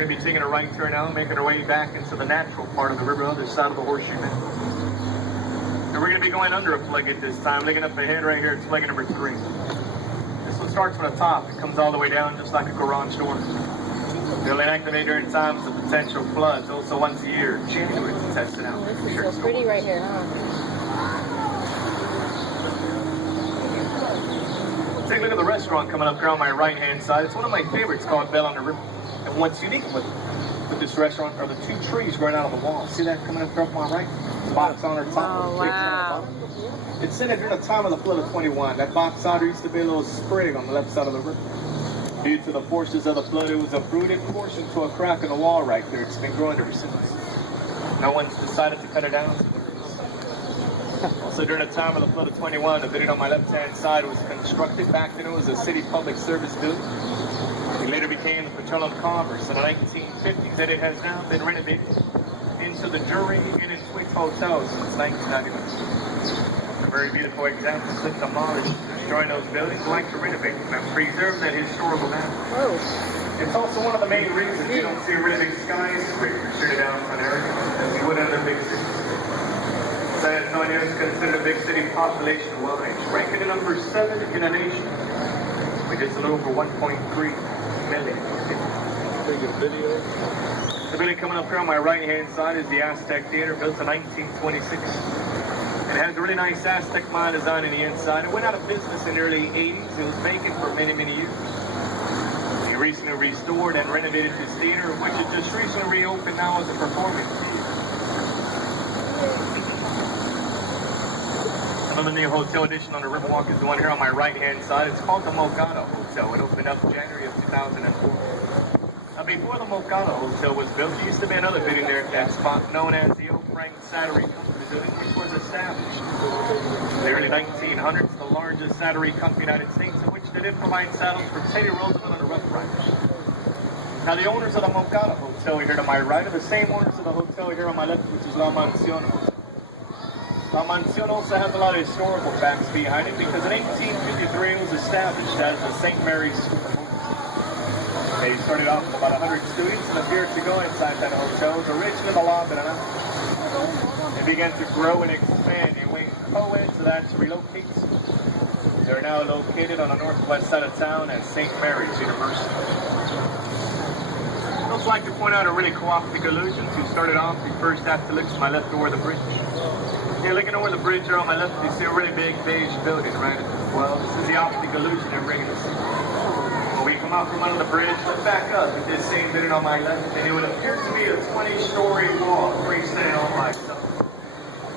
going to be taking a right turn now, making our way back into the natural part of the river, other side of the Horseshoe Bend. And we're going to be going under a plugget this time, looking up ahead right here, it's plugget number 3. This one starts from the top. It comes all the way down just like a garage door. They'll activate during times of potential floods, also once a year, January, to test it out. This is so pretty right here, huh? Take a look at the restaurant coming up here on my right-hand side. It's one of my favorites, called Belle on the River. And what's unique with this restaurant are the 2 trees growing out of the wall. See that coming up here on my right? The box on our top. Oh, wow. It's in it during the time of the flood of 21. That box out there used to be a little sprig on the left side of the river. Due to the forces of the flood, it was uprooted portion to a crack in the wall right there. It's been growing ever since. No one's decided to cut it down. Also, during the time of the flood of 21, the building on my left-hand side was constructed. Back then, it was a city public service building. It later became the Petroleum Commerce in the 1950s, and it has now been renovated into the Jury Inn and Suites Hotel since 1991. A very beautiful example of demolish, destroying those buildings, like to renovate them and preserve that historical value. Oh. It's also one of the main reasons you don't see really big skyscrapers here in the downtown area, as you would in other big cities. San Antonio is considered a big city population-wise, ranking at number 7 in the nation, with just a little over 1.3 million. The building coming up here on my right-hand side is the Aztec Theater, built in 1926. It has a really nice Aztec Mayan design in the inside. It went out of business in the early 80s. It was vacant for many, many years. They recently restored and renovated this theater, which is just recently reopened now as a performance theater. Another new hotel addition on the Riverwalk is the one here on my right-hand side. It's called the Mocado Hotel. It opened up in January of 2004. Now, before the Mocado Hotel was built, there used to be another building there at that spot known as the Old Frank Sattery Company building, which was established in the early 1900s, the largest sattery company in the United States, in which they did provide saddles for Teddy Roosevelt and the Rough Riders. Now, the owners of the Mocado Hotel here to my right are the same owners of the hotel here on my left, which is La Mansión Hotel. La Mansión also has a lot of historical facts behind it because in 1853 it was established as the St. Mary's School. They started off with about 100 students and appeared to go inside that hotel. It was originally the La Verona. It began to grow and expand. It went co-ed, so that's relocate. They're now located on the northwest side of town at St. Mary's University. I'd also like to point out a really cool optic illusion. To start it off, you first have to look to my left over the bridge. You're looking over the bridge here on my left, you see a really big beige building, right? Well, this is the optic illusion they're bringing us. When we come out from under the bridge, look back up at this same building on my left, and it would appear to be a 20-story wall, freestanding all by itself.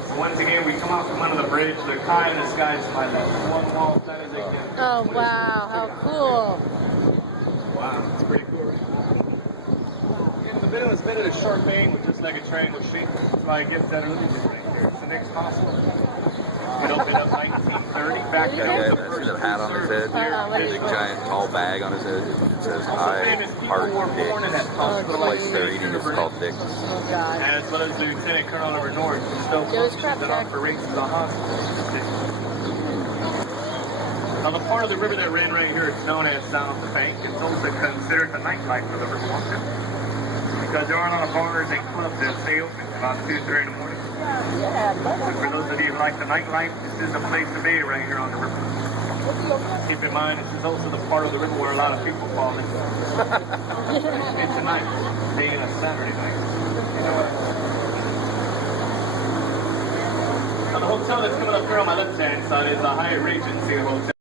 So once again, we come out from under the bridge, look high in the sky to my left. One wall, that is again. Oh, wow, how cool. Wow, it's pretty cool, right? Yeah, the building was made of a sharp angle, just like a triangle shape. That's why it gives that illusion right here. It's the next possible. It opened up 1930. Back then, that guy has a hat on his head, big giant tall bag on his head. It says I Heart Dick. The place they're eating is called Dick's. Oh, God. As well as Lieutenant Colonel Oliver North, who still functions and operates as a hospital. Now, the part of the river that ran right here, it's known as South Bank. It's also considered the nightlife of the Riverwalk, because there are a lot of bars and clubs that stay open about 2, 3 in the morning. So for those of you who like the nightlife, this is the place to be right here on the river. Keep in mind, this is also the part of the river where a lot of people fall in. It's a night, being a Saturday night. Now, the hotel that's coming up here on my left-hand side is a Hyatt Regency Hotel.